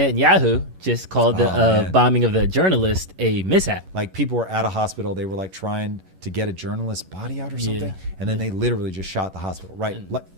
Netanyahu just called the bombing of the journalist a mishap. Like, people were at a hospital, they were like trying to get a journalist's body out or something, and then they literally just shot the hospital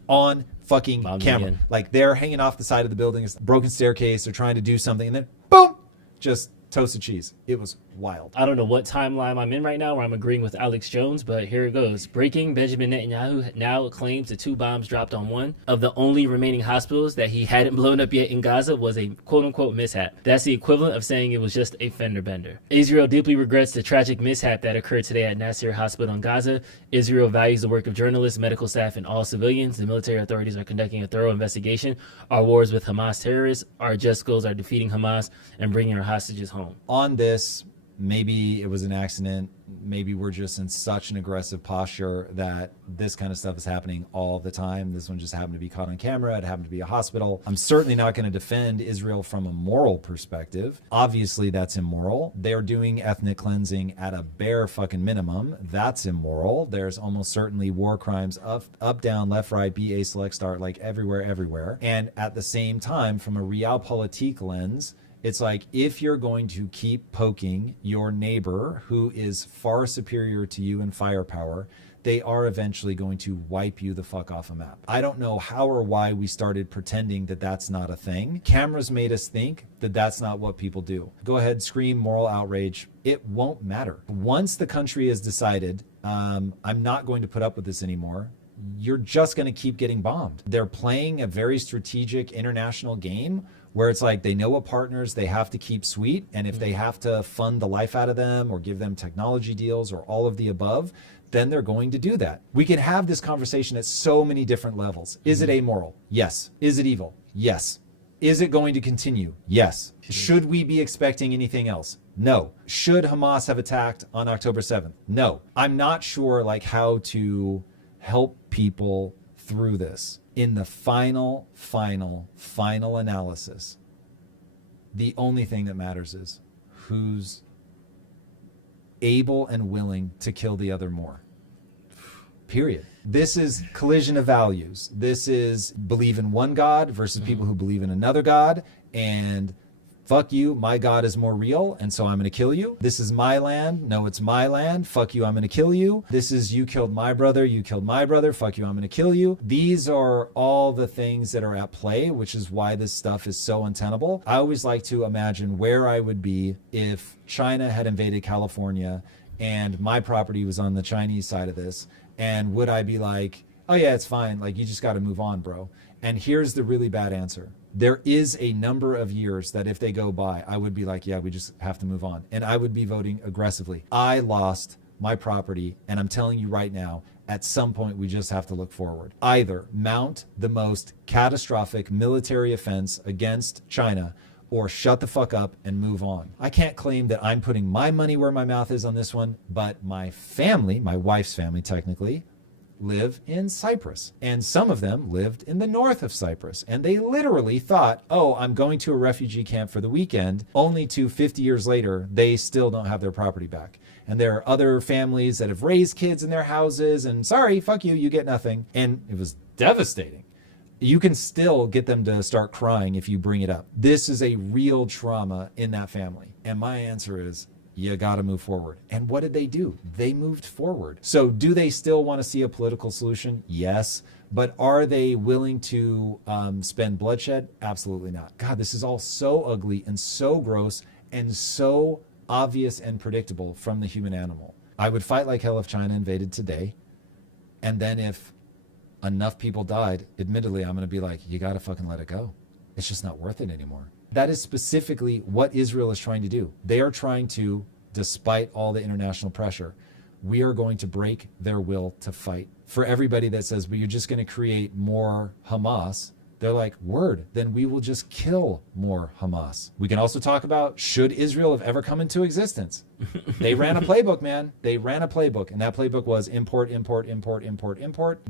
on fucking camera. Again. Like, they're hanging off the side of the building, it's a broken staircase, they're trying to do something, and then boom, just toasted cheese. It was wild. I don't know what timeline I'm in right now where I'm agreeing with Alex Jones, but here it goes. Breaking: Benjamin Netanyahu now claims the 2 bombs dropped on one of the only remaining hospitals that he hadn't blown up yet in Gaza was a quote-unquote mishap. That's the equivalent of saying it was just a fender bender. Israel deeply regrets the tragic mishap that occurred today at Nasser Hospital in Gaza. Israel values the work of journalists, medical staff, and all civilians. The military authorities are conducting a thorough investigation. Our wars with Hamas terrorists, our just goals are defeating Hamas and bringing our hostages home. On this, maybe it was an accident. Maybe we're just in such an aggressive posture that this kind of stuff is happening all the time. This one just happened to be caught on camera. It happened to be a hospital. I'm certainly not going to defend Israel from a moral perspective. Obviously, that's immoral. They're doing ethnic cleansing at a bare fucking minimum. That's immoral. There's almost certainly war crimes up, down, left, right, BA, select, start, like everywhere. And at the same time, from a realpolitik lens, it's like, if you're going to keep poking your neighbor who is far superior to you in firepower, they are eventually going to wipe you the fuck off a map. I don't know how or why we started pretending that that's not a thing. Cameras made us think that that's not what people do. Go ahead, scream moral outrage. It won't matter. Once the country has decided, I'm not going to put up with this anymore, you're just going to keep getting bombed. They're playing a very strategic international game where it's like they know what partners they have to keep sweet, and if they have to fund the life out of them or give them technology deals or all of the above, then they're going to do that. We can have this conversation at so many different levels. Is it amoral? Yes. Is it evil? Yes. Is it going to continue? Yes. Should we be expecting anything else? No. Should Hamas have attacked on October 7th? No. I'm not sure like how to help people through this. In the final analysis, the only thing that matters is who's able and willing to kill the other more. Period. This is collision of values. This is believe in one God versus people who believe in another God, and fuck you, my God is more real, and so I'm going to kill you. This is my land. No, it's my land. Fuck you, I'm going to kill you. This is you killed my brother. You killed my brother. Fuck you, I'm going to kill you. These are all the things that are at play, which is why this stuff is so untenable. I always like to imagine where I would be if China had invaded California and my property was on the Chinese side of this. And would I be like, oh yeah, it's fine. Like, you just got to move on, bro. And here's the really bad answer. There is a number of years that if they go by, I would be like, yeah, we just have to move on. And I would be voting aggressively. I lost my property, and I'm telling you right now, at some point we just have to look forward. Either mount the most catastrophic military offense against China, or shut the fuck up and move on. I can't claim that I'm putting my money where my mouth is on this one, but my family, my wife's family technically, live in Cyprus. And some of them lived in the north of Cyprus. And they literally thought, oh, I'm going to a refugee camp for the weekend, only to 50 years later, they still don't have their property back. And there are other families that have raised kids in their houses, and sorry, fuck you, you get nothing. And it was devastating. You can still get them to start crying if you bring it up. This is a real trauma in that family. And my answer is, you got to move forward. And what did they do? They moved forward. So do they still want to see a political solution? Yes. But are they willing to spend bloodshed? Absolutely not. God, this is all so ugly and so gross and so obvious and predictable from the human animal. I would fight like hell if China invaded today. And then if enough people died, admittedly, I'm going to be like, you got to fucking let it go. It's just not worth it anymore. That is specifically what Israel is trying to do. They are trying to, despite all the international pressure, we are going to break their will to fight. For everybody that says, well, you're just going to create more Hamas, they're like, word, then we will just kill more Hamas. We can also talk about, should Israel have ever come into existence? They ran a playbook, man. They ran a playbook. And that playbook was import,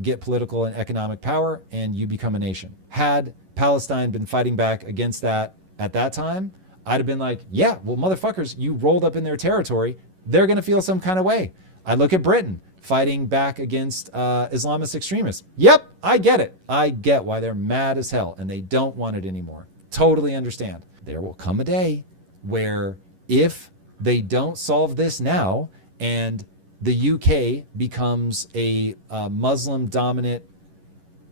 get political and economic power, and you become a nation. Had Palestine been fighting back against that at that time, I'd have been like, yeah, well, motherfuckers, you rolled up in their territory. They're going to feel some kind of way. I look at Britain fighting back against Islamist extremists. Yep, I get it. I get why they're mad as hell and they don't want it anymore. Totally understand. there will come a day where if they don't solve this now and the UK becomes a Muslim dominant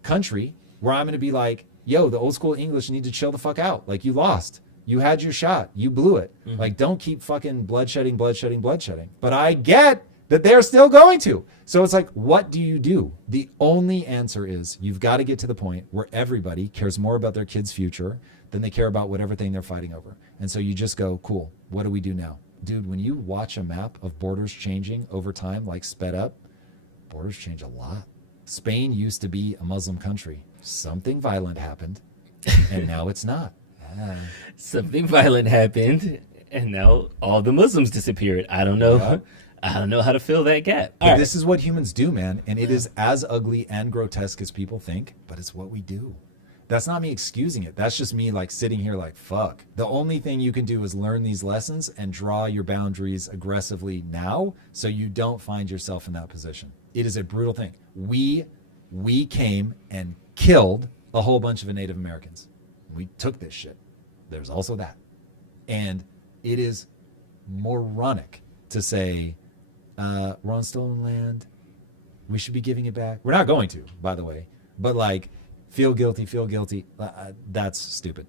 country, where I'm going to be like, yo, the old school English need to chill the fuck out. Like, you lost. You had your shot. You blew it. Mm-hmm. Like, don't keep fucking bloodshedding. But I get that they're still going to. So it's like, what do you do? The only answer is you've got to get to the point where everybody cares more about their kids' future than they care about whatever thing they're fighting over. And so you just go, cool, what do we do now? Dude, when you watch a map of borders changing over time, like sped up, borders change a lot. Spain used to be a Muslim country. Something violent happened, and now it's not. Something violent happened, and now all the Muslims disappeared. I don't know. Yeah. I don't know how to fill that gap. But this is what humans do, man. And it is as ugly and grotesque as people think, but it's what we do. That's not me excusing it. That's just me like sitting here like, fuck. The only thing you can do is learn these lessons and draw your boundaries aggressively now so you don't find yourself in that position. It is a brutal thing. We came and killed a whole bunch of Native Americans. We took this shit. There's also that. And it is moronic to say, we're on stolen land. We should be giving it back. We're not going to, by the way. But like, feel guilty. That's stupid.